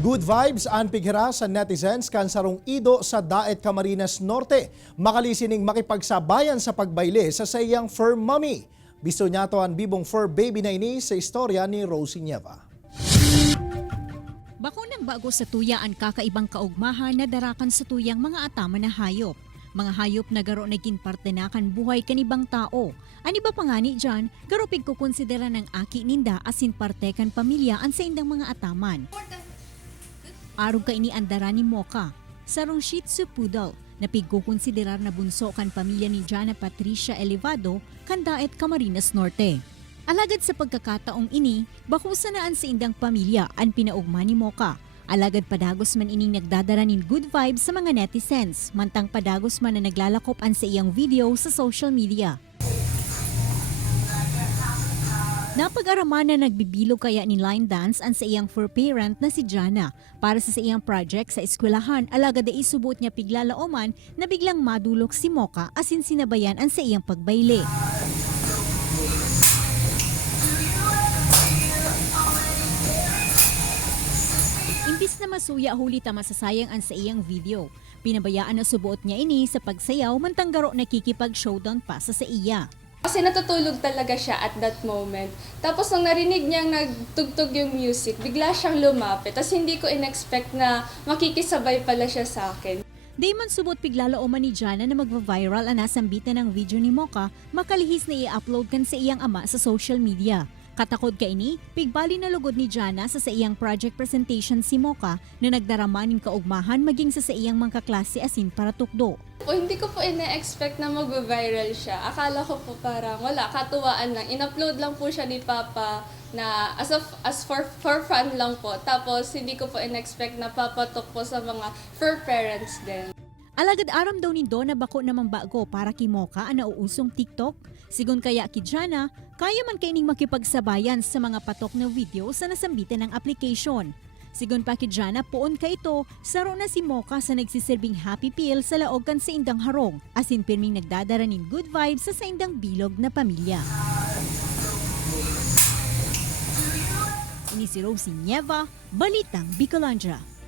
Good vibes ang pighira sa netizens kan sarong ido sa Daet Camarines Norte. Makalisining makipagsabayan sa pagbayle sa sayang fur mommy. Bisto niya to ang bibong fur baby na ini sa istorya ni Rosie Nieva. Bako ng bago sa tuya ang kakaibang kaugmahan na darakan sa tuyang mga atama na hayop. Mga hayop na garo naging parte na kan buhay kanibang tao. Ani ba pangani dyan, garo pigkukonsidera ng aki ninda asin parte kan pamilya ang sa indang mga ataman. Arog ka ini andara ni Mocha, sarong Shih Tzu Poodle na pigkukonsiderar na bunso kan pamilya ni Jana Patricia Elevado kan Daet Camarines Norte. Alagad sa pagkakataong ini, bakusanaan sa indang pamilya ang pinaugma ni Mocha. Alagad padagos man ining nagdadara nin good vibes sa mga netizens, mantang padagos man na naglalakop an sa iyang video sa social media. Napag-araman na nagbibilog kaya ni line dance ang sa iyang fur parent na si Jana para sa iyang project sa eskwelahan. Alagad ay isubot niya piglalaoman na biglang madulok si Mocha asin sinabayan ang sa iyang pagbayle. Imbis na masuya huli ta masasayang ang sa iyang video. Pinabayaan na subuot niya ini sa pagsayaw mantang garo nakikipag-showdown pa sa iya. Kasi natutulog talaga siya at that moment. Tapos nung narinig niyang nagtugtog yung music, bigla siyang lumapit. Tapos hindi ko in-expect na makikisabay pala siya sa akin. Dayman subot piglalooman ni Jana na magva-viral ang nasambitan ng video ni Mocha, makalihis na i-upload kan sa iyang ama sa social media. Katakod ka ini, pigbali na lugod ni Jana sa iyang project presentation si Mocha na nagdarama ning kaugmahan maging sa iyang mga kaklase asin para tukdo. Hindi ko po ina-expect na mag-viral siya. Akala ko po parang wala, katuwaan lang. In-upload lang po siya ni Papa na as for fun lang po. Tapos hindi ko po in-expect na papatok po sa mga fur parents din. Alagad aram daw ni Donna bako namang bago para kay Mocha ang nauusong TikTok. Sigon kaya kay Jana, kaya man kaining makipagsabayan sa mga patok na video sa nasambitan ng application. Sigon pa kay Jana, poon ka ito, saro na si Mocha sa nagsisirbing happy pill sa laog kan sa indang harong, asin pirming nagdadara nin good vibes sa indang bilog na pamilya. Ini si Rosie Nieva, Balitang Bicolandia.